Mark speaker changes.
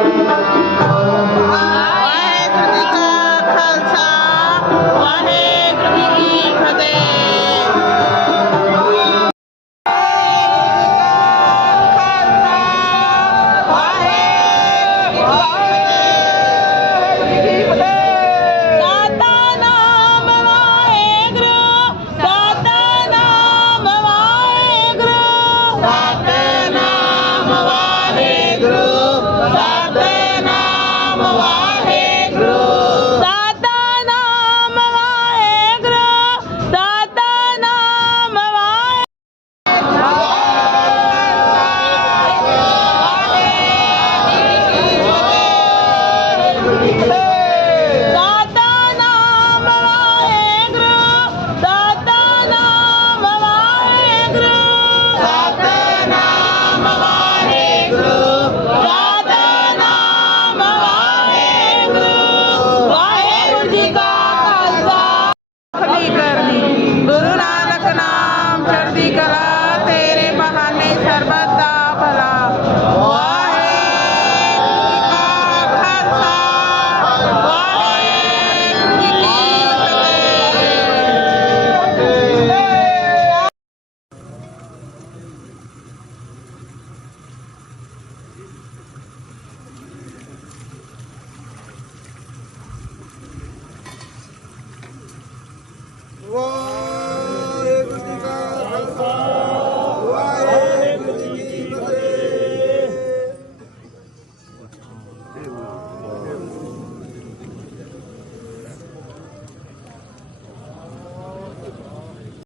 Speaker 1: Thank you.